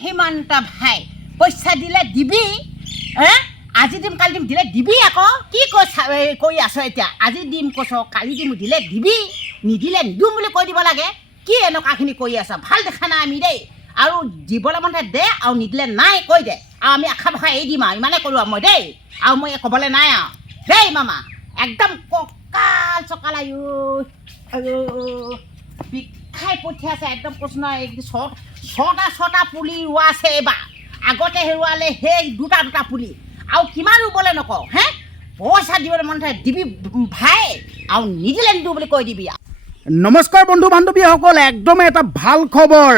সীমান্ত ভাই, পইচা দিলে দিবি, হে? আজি দিম, কালি দিম, দিলে দিবি আকৌ। কি কৈ আছ এতিয়া? আজি দিম কৈছ, কালি দিম, দিলে দিবি, নিদিলে নিদিওঁ বুলি কৈ দিব লাগে। কি এনেকুৱাখিনি কৰি আছ? ভালো দেখা নাই আমি দেই। আৰু দিবলৈ মতে দে, আৰু নিদিলে নাই, কৈ দে। আৰু আমি আশা ভাষা এৰি দিম আৰু, ইমানে কৰোঁ আৰু মই দেই। আৰু মই ক'বলৈ নাই আৰু। দেই, মামা। একদম কঁকাল চকাল আয়ো আয়ো বিষাই পঠিয়াইছে একদম কৈছো নহয় ছটা ছটা পুলি ৰোৱা আছে এইবাৰ। আগতে হেৰুৱালে সেই দুটা দুটা পুলি। আৰু কিমান ৰুবলৈ নকওঁ হে? পইচা দিবলৈ মন থাকে দিবি ভাই আৰু নিদিলে নিদিওঁ বুলি কৈ দিবি নমস্কাৰ বন্ধু বান্ধৱীসকল একদম এটা ভালো খবৰ।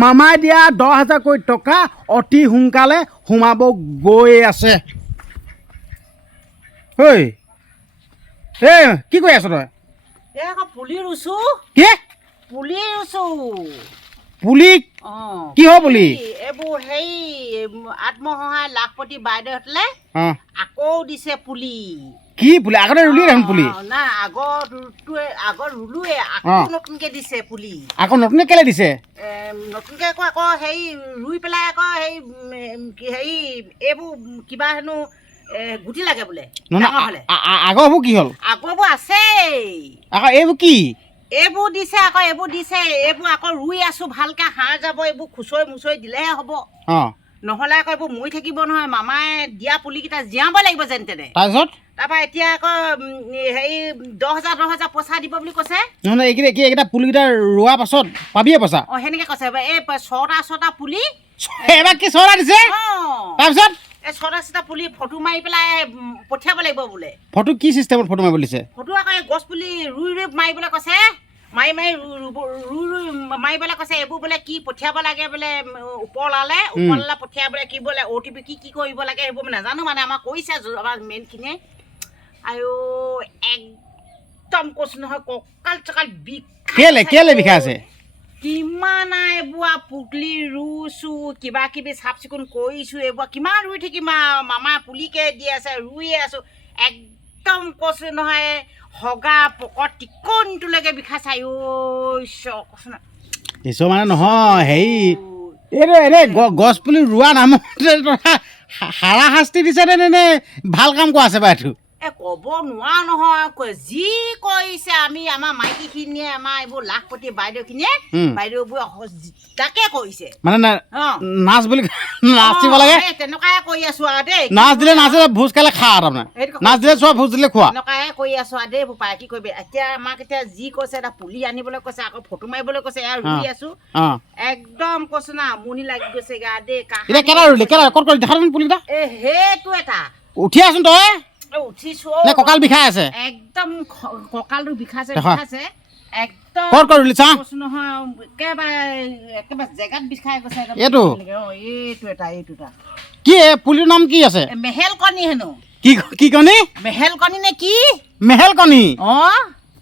মামাই দিয়া দহ হাজাৰ কোটি টকা অতি সোনকালে সোমাব গৈ আছে। ঐ এই কি কৰি আছ তই? পুলি ৰুছোঁ কি? পুলি ৰুছোঁ পুলি? অঁ। কিহৰ পুলি? এইবোৰ সেই আত্মসহায় লাখপতি বাইদেউহঁতলে আকৌ দিছে পুলি। কি পুলি? আগতে ৰুলি দেখোন পুলি। নাই আগৰ ৰুটোৱে ৰুলোৱে আকৌ নতুনকে দিছে পুলি। আকৌ নতুনকৈ কেলৈ দিছে? নতুনকে আকৌ আকৌ হেৰি ৰুই পেলাই আকৌ হেৰি হেৰি এইবোৰ কিবা হেনো গুটি লাগে বোলে আগৰবোৰ কি হ'ল? আগৰবোৰ আছেই। আকৌ এইবোৰ কি? এইবোৰ দিছে আকৌ এইবোৰ দিছে এইবোৰ আকৌ ৰুই আছো ভালকে সাৰ যাব এইবোৰ খুচৰি মুচৰি দিলেহে হ'ব। নহ'লে আকৌ এইবোৰ মৰি থাকিব নহয় মামাই দিয়া পুলিকেইটা জীয়াব লাগিব যেন তেনে। তাৰপিছত? তাৰপৰা এতিয়া আকৌ হেৰি দহ হাজাৰ দহ হাজাৰ পইচা দিব বুলি কৈছে। নহ'লে এইকেইটা পুলিকেইটা ৰোৱাৰ পাছত পাবিয়ে পইচা। অঁ সেনেকৈ কৈছে এই ছটা ছটা পুলি। এইবাৰ কি চৰা দিছে? তাৰপিছত? এই ছটা ছটা পুলি ফটো মাৰি পেলাই পঠিয়াব লাগিব বোলে। ফটো কি চিষ্টেমত ফটো মাৰিব দিছে? ফটো আকৌ গছ পুলি ৰুই ৰুই মাৰিবলৈ কৈছে। মাৰি মাৰি ৰুই ৰুই মাৰিবলৈ কৈছে এইবোৰ বোলে কি পঠিয়াব লাগে বোলে ওপৰলালে ওপৰলা পঠিয়াই বোলে কি বোলে অ' টি পি কি কি কৰিব লাগে সেইবোৰ নাজানো মানে আমাক কৈছে আমাৰ মেইনখিনিয়ে আৰু একদম কৈছোঁ নহয় কঁকাল চকাল বিষ কেলে কেলে বিষাই আছে কিমান এইবোৰ পুতলি ৰুইছোঁ কিবা কিবি চাফ চিকুণ কৰিছোঁ এইবোৰ কিমান ৰুই থাকিম আৰু মামা পুলিকে দি আছে ৰুইয়ে আছোঁ। একদম কৈছোঁ নহয় হগা পকত টিকনটোলৈকে বিষাইছে চাই ঈশ্বৰ কৈছোঁ কিছু মানে নহয় হেৰি এইটো এনেই গছ পুলি ৰোৱা নামতে হাৰাশাস্তি দিছে নে নে নে ভালো কাম কৰা আছে বাৰু এইটো? এ ক'ব নোৱাৰা নহয় যি কৰিছে আমি আমাৰ মাইকীখিনিয়ে আমাৰ এইবোৰ লাখপতি বাইদেউখিনিয়ে। বাইদেউবোৰ তাকে কৰিছে মানে নাচ বুলি নাচিব লাগে। তেনেকুৱাই কৰি আছোঁ আৰু দেই। নাচ দিলে নাচিলে ভোজ খালে খা তাৰমানে। নাচ দিলে চোৱা ভোজ দিলে খোৱা। এনেকুৱাই কৰি আছো আৰু দেই বোপাই কি কৰিবি? এতিয়া আমাক এতিয়া যি কৈছে এটা পুলি আনিবলৈ কৈছে আকৌ ফটো মাৰিবলৈ কৈছে এয়া ৰুই আছো। একদম কৈছো না আমনি লাগি গৈছে গা দেই কেইটা ৰুলি? কেইটা ক'ত কৰি দেখা দেখোন পুলিকেইটা। এ সেইটো এটা। উঠি আছোন তই। নে কঁকাল বিষাই আছে। একদম কঁকালটো বিষাইছে বিষাইছে। একদম ক'ত ক'ত একেবাৰে একেবাৰে জেগাত বিষাই গৈছে। এইটো? এইটো এটা এইটো এটা। কি পুলিৰ নাম কি আছে? মেহেল কণী হেনো। কি কি কণী? মেহেল কণী নে কি? মেহেল কণী অ।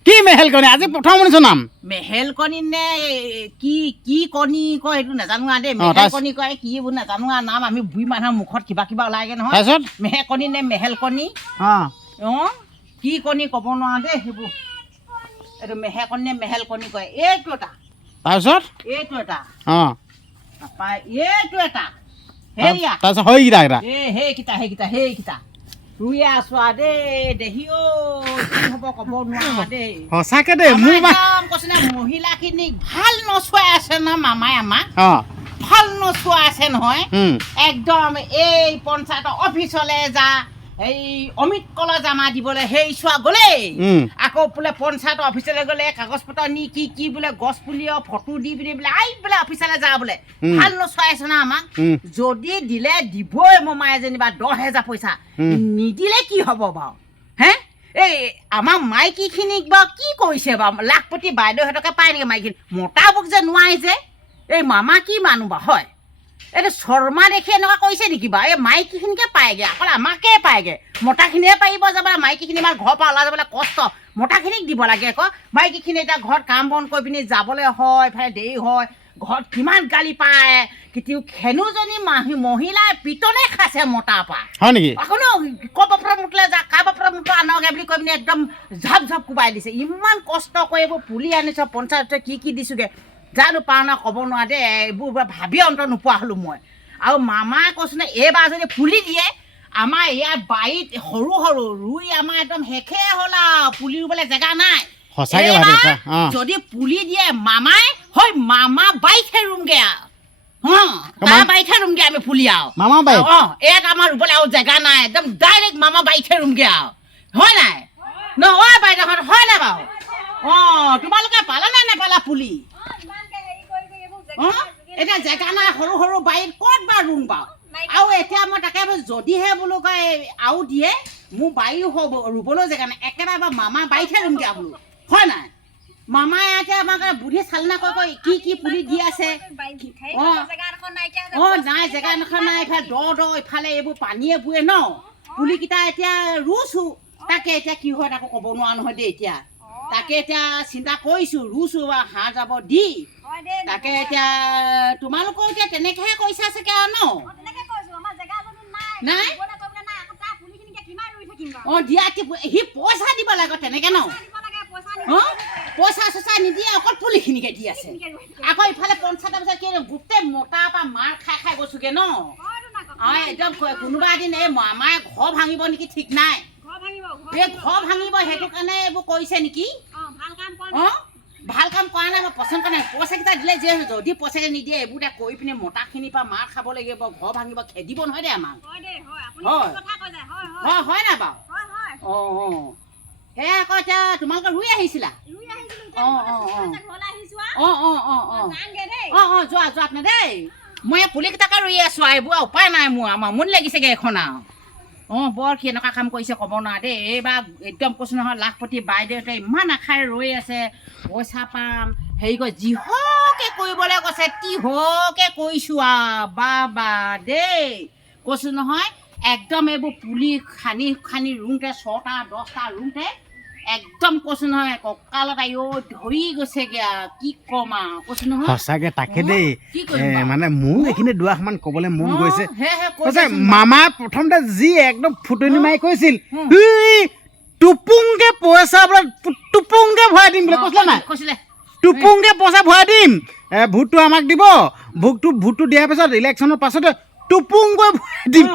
কি মেহেল কণী? আজি প্ৰথম শুনিছো নাম। মেহেল কণী নে কি কি কণী কয় সেইটো নাজানো আৰু দেই। মেহেল কণী কয় কি এইবোৰ নাজানো আৰু নাম। আমি বুঢ়ী মানুহৰ মুখত কিবা কিবা ওলাইগে নহয়। তাৰপিছত মেহে কণী নে মেহেল কণী? অঁ। অঁ কি কণী ক'ব নোৱাৰো দেই সেইবোৰ। এইটো মেহে কণী নে মেহেল কণী কয়। এইটো এটা। তাৰপিছত এইটো এটা। অঁ। তাৰপৰা এইটো এটা। সেয়া তাৰপিছত কেইটা কেইটা এই সেইকেইটা সেইকেইটা সেইকেইটা। ৰুইয়ে আছো দেই দেহি অ কি হ'ব ক'ব নোৱাৰো দেই। সঁচাকে দেই মোৰ একদম কৈছো মহিলাখিনিক ভালো নচুৱাই আছে ন মামাই আমাক। ভালো নচুৱাই আছে নহয়। একদম এই পঞ্চায়তৰ অফিচলৈ যা এই অমিত কলৰ জমা দিবলৈ সেই চোৱা গ'লেই। আকৌ বোলে পঞ্চায়তৰ অফিচলৈ গ'লে কাগজ পত্ৰ নি কি কি বোলে গছ পুলি ফটো দি পিনি বোলে আই বোলে অফিচলৈ যা বোলে। ভালো নচুৱাই আছে না আমাক। যদি দিলে দিবই মোৰ মায়ে যেনিবা দহ হেজাৰ পইচা। নিদিলে কি হ'ব বাৰু? হে? এই আমাৰ মাইকীখিনিক বাৰু কি কৰিছে বাৰু? লাখপতি বাইদেউহঁতকে পায় নেকি মাইকী মতাবোক যে নোৱাৰে যে। এই মামা কি মানুহ বাৰু? হয়। এইটো শৰ্মা দেখি এনেকুৱা কৰিছে নেকি বাৰু এই মাইকীখিনিকে পায়গৈ অকল আমাকে পায়গৈ। মতাখিনিয়ে পাৰিব যাবলৈ মাইকীখিনি ইমান ঘৰৰ পৰা ওলাই যাবলৈ কষ্ট। মতাখিনিক দিব লাগে আকৌ। মাইকীখিনি এতিয়া ঘৰত কাম বন কৰি পিনি যাবলৈ হয় এফালে দেৰি হয়। ঘৰত কিমান গালি পায়। কিন্তু খেনুজনী মাহি মহিলাই পিটনে খাইছে মতাৰ পৰা। হয় নেকি? এখনও ক বাপৰ মুঠলে যা কা বাপৰ মুঠলে আনকে বুলি কৈ পিনি একদম ঝাপ ঝাপ কোবাই দিছে। ইমান কষ্ট কৰি এইবোৰ পুলি আনিছ পঞ্চায়তে কি কি দিছোগে। জানো পাওঁ না ক'ব নোৱাৰা দেই এইবোৰ ভাবি অন্ত নোপোৱা হ'লোঁ মই। আৰু মামাই কৈছোঁ নে এইবাৰ যদি পুলি দিয়ে আমাৰ ইয়াৰ বাৰীত সৰু সৰু ৰুই আমাৰ একদম শেষে হ'ল আৰু পুলি ৰুবলৈ জেগা নাই। যদি পুলি দিয়ে মামাই হয় মামা বাৰীতহে ৰুমগে আৰু। হঁ মামা- বাৰীতহে ৰুমগে আমি পুলি আৰু। মামা বাই অঁ ইয়াত আমাৰ ৰুবলৈ আৰু জেগা নাই একদম ডাইৰেক্ট মামা বাৰীতহে ৰুমগে আৰু। হয় নাই? নহয় বাইদেউহঁত হয় নাই বাৰু? অঁ তোমালোকে পালা নে নেপালা পুলি? এতিয়া জেগা নাই সৰু সৰু বাৰীত ক'ত বাৰু ৰুম বাৰু আৰু এতিয়া মই তাকে যদিহে বোলো কয় আৰু দিয়ে মোৰ বাৰীও হ'ব ৰুবলৈও জেগা নাই। একেবাৰে বাৰু মামা বাৰীতহে ৰুমগে বোলো। হয় নাই? মামাই এতিয়া আমাক বুদ্ধি চালনা কৰি কি কি পুলি দি আছে? অঁ। অঁ নাই জেগা এডোখৰ নাই ইফালে দ দ ইফালে এইবোৰ পানীয়ে বুৱে ন। পুলিকেইটা এতিয়া ৰুইছোঁ। তাকে এতিয়া কি হয় তাকো ক'ব নোৱাৰা নহয় দেই এতিয়া। তাকে এতিয়া চিন্তা কৰিছোঁ ৰুইছোঁ বা হাঁহ যাব দি। তাকে এতিয়া তোমালোকেও এতিয়া তেনেকৈহে কৰিছা চাগে আৰু ন? নাই? অঁ দিয়া কি- সি পইচা দিব লাগে তেনেকৈ ন? পইচা চইচা নিদিয়ে অকল পুলিখিনিকে দি আছে। আকৌ ইফালে পঞ্চায়তৰ পিছত কি গোটেই মতাৰ পৰা মাৰ খাই খাই গৈছোগে ন? অঁ একদম কোনোবা এদিন এই আমাৰ ঘৰ ভাঙিব নেকি ঠিক নাই। এই ঘৰ ভাঙিব সেইটো কাৰণে এইবোৰ কৰিছে নেকি? অঁ ভাল কাম কৰা নাই। মই পচন্দ কৰা নাই। পইচাকেইটা দিলে যে যদি পইচাকেইটা নিদিয়ে এইবোৰ এতিয়া কৰি পিনে মতাখিনিৰ পৰা মাৰ খাব লাগিব ঘৰ ভাঙিব খেদিব নহয় দে আমাক। হয় হয় নাই বাৰু? অঁ অঁ। সেয়া আকৌ এতিয়া তোমালোকে ৰুই আহিছিলা? অঁ অঁ অঁ। অঁ অঁ অঁ অঁ। অঁ যোৱা যোৱা দেই। মই এই পুলিকেইটাকে ৰুই আছোঁ আৰু এইবোৰ উপায় নাই মোৰ আমাৰ আমনি লাগিছেগৈ এখন আৰু। অঁ, বৰ সি এনেকুৱা কাম কৰিছে, ক'ব নোৱাৰা। দেই এইবাৰ একদম কৈছোঁ নহয়, লাখপতি বাইদেউহঁতে ইমান আশাৰে ৰৈ আছে। পইচা পাম, হেৰি কয় যিহকে কৰিবলৈ কৈছে, তিহকে কৰিছোঁ আৰু বা বা দেই। কৈছোঁ নহয়, একদম এইবোৰ পুলি খানি খানি ৰুওঁতে, ছটা, দহটা ৰুওঁতে একদম কৈছোঁ নহয় কঁকালত আইঅ ধৰি গৈছেগৈ কি ক'ম আৰু কৈছোঁ নহয়। সঁচাকে তাকে দেই। মানে মোৰ এইখিনি দুআষমান ক'বলৈ মন গৈছে। মামাই প্ৰথমতে যি একদম ফুটনি মাৰি কৈছিল। টুপুংকে পইচা বোলে টুপুংকে ভৰাই দিম বোলে কৈছিলে নাই? কৈছিলে টুপুংকে পইচা ভৰাই দিম। ভোটটো আমাক দিব। ভোটটো ভোটটো দিয়াৰ পিছত ইলেকশ্যনৰ পাছতে টুপুংকৈ ভৰাই দিম।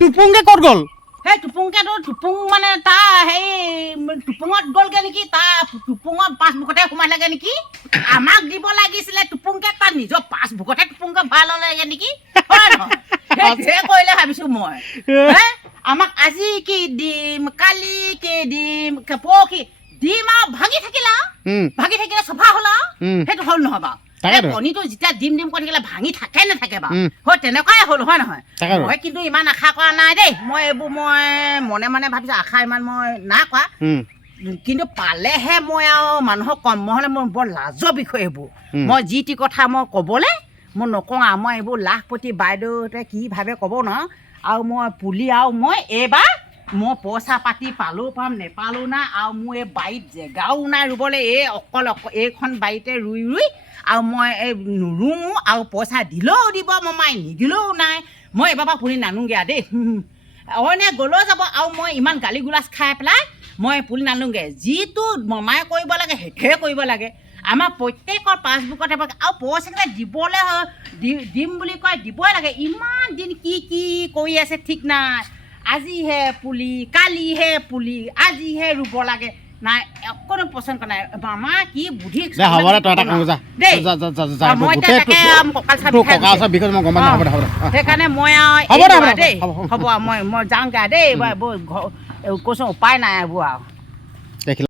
টুপুংকে ক'ত গ'ল? সেই টুপুংকেতো টুপুং মানে তাৰ সেই টুপুঙত গ'লগে নেকি? তাৰ টুপুঙৰ পাছবুকতে সোমালেগে নেকি? আমাক দিব লাগিছিলে টুপুংকে তাৰ নিজৰ পাছবুকতে টুপুংকে ভৰাই ল'লেগে নেকি? হয় নহয়? কৰিলে ভাবিছোঁ মই। আমাক আজি কি দিম কালি কি দিম পৰহি দিম আৰু ভাঙি থাকিলা ভাঙি থাকিলে চফা হ'ল আৰু। সেইটো হ'ল নহয় বাৰু। কণীটো যেতিয়া ডিম ডিম কৰি থাকিলে ভাঙি থাকে নাথাকে বাৰু। হয় তেনেকুৱাই হ'ল হয় নহয়। মই কিন্তু ইমান আশা কৰা নাই দেই। মই এইবোৰ মই মনে মনে ভাবিছোঁ আশা ইমান মই নাই কৰা। কিন্তু পালেহে মই আৰু মানুহক কম। নহ'লে মোৰ বৰ লাজৰ বিষয় এইবোৰ। মই যি টি কথা মই ক'বলৈ মই নকওঁ আৰু। মই এইবোৰ লাখপতি বাইদেউহঁতে কি ভাবে ক'ব নোৱাৰোঁ। আৰু মই পুলি আৰু মই এইবাৰ মই পইচা পাতি পালেও পাম নেপালেও নাই আৰু মোৰ এই বাৰীত জেগাও নাই ৰুবলৈ। এই অকল অক- এইখন বাৰীতে ৰুই ৰুই আৰু মই এই নুৰুওঁ আৰু পইচা দিলেও দিব মমাই নিদিলেও নাই। মই এইবাৰ পৰা পুলি নানোগৈ আৰু দেই। অইনে গ'লেও যাব আৰু মই ইমান গালি গোলাজ খাই পেলাই মই পুলি নানোগৈ। যিটো মমাই কৰিব লাগে সেইটোহে কৰিব লাগে। আমাৰ প্ৰত্যেকৰ পাছবুকতে পাব আৰু পইচাকেইটা দিবলৈ দিম বুলি কয় দিবই লাগে। ইমান দিন কি কি কৰি আছে ঠিক নাই। আজিহে পুলি কালিহে পুলি আজিহে ৰুব লাগে। নাই অকণো পচন্দ কৰা নাই। মামা কি বুদ্ধি হ'ব সেইকাৰণে মই আৰু দেই। হ'ব মই মই যাওঁ দেই। কৈছোঁ উপায় নাই এইবোৰ আৰু